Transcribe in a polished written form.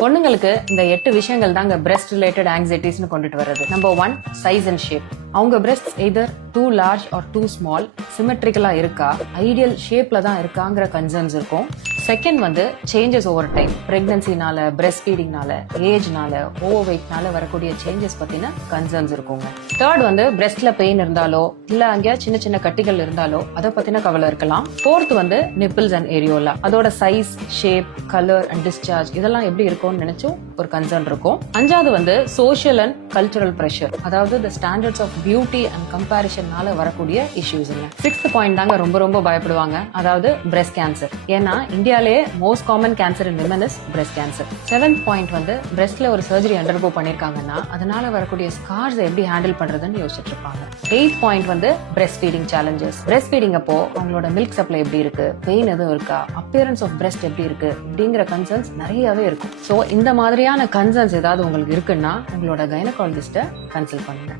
பொண்ணுங்களுக்கு இந்த 8 விஷயங்கள் தாங்க பிரெஸ்ட் ரிலேட்டட் ஆங்ஸைட்டிஸ்னு கொண்டுட்டு வர்றது. Number 1, size and shape. அவங்க breast either too large or too small, சிமெட்ரிக்கலா இருக்கா, ஐடியல் ஷேப்ல தான் இருக்காங்கிற கன்சர்ன்ஸ் இருக்கும். செகண்ட் வந்து சேஞ்சஸ் ஓவர் டைம், பிரெக்னன்சினால, பிரெஸ்ட் ஃபீடிங்னால, ஏஜ்னால, ஓவர் வெயிட்னால வரக்கூடிய சேஞ்சஸ் பத்தின கன்சர்ன்ஸ் இருக்குங்க. தேர்ட் வந்து பிரெஸ்ட்ல பெயின் இருந்தாலோ இல்ல அங்கே சின்ன சின்ன கட்டிகள் இருந்தாலோ அதை பத்தின கவலை இருக்கலாம். ஃபோர்த் வந்து நிப்பிள்ஸ் அண்ட் ஏரியோலா, அதோட size, shape, colour and discharge இதெல்லாம் எப்படி இருக்கும்னு நினைச்சும் ஒரு கன்சர்ன் இருக்கும். அஞ்சாவது வந்து சோஷியல் அண்ட் கல்ச்சரல் பிரஷர், அதாவது the standards of beauty and கம்பேரிஷன்னால வரக்கூடிய இஷ்யூஸ். சிக்ஸ்த் பாயிண்ட் தாங்க ரொம்ப ரொம்ப பயப்படுவாங்க, அதாவது பிரெஸ்ட் கேன்சர். ஏன்னா இந்தியாலே most common cancer in women is breast cancer. Seventh point வந்து பிரெஸ்ட்ல ஒரு சர்ஜரி அண்டர்கோ பண்ணிருக்காங்கன்னா அதனால வரக்கூடிய ஸ்கார்ஸ் எப்படி ஹேண்டில் பண்றதுன்னு யோசிச்சுட்டு இருப்பாங்க. எய்த் பாயிண்ட் வந்து breast feeding challenges. Breast feeding அப்போ அவங்களோட மில்க் சப்ளை எப்படி இருக்கு, பெயின் எதுவும் இருக்கா, அப்பியரன்ஸ் ஆஃப் பிரெஸ்ட் எப்படி இருக்கு அப்படிங்கிற கன்சர்ன்ஸ் நிறையவே இருக்கும். சோ இந்த மாதிரியான கன்சர்ன்ஸ் ஏதாவது உங்களுக்கு இருக்குன்னா உங்களோட கைனகாலஜிஸ்ட கன்சல்ட் பண்ணுங்க.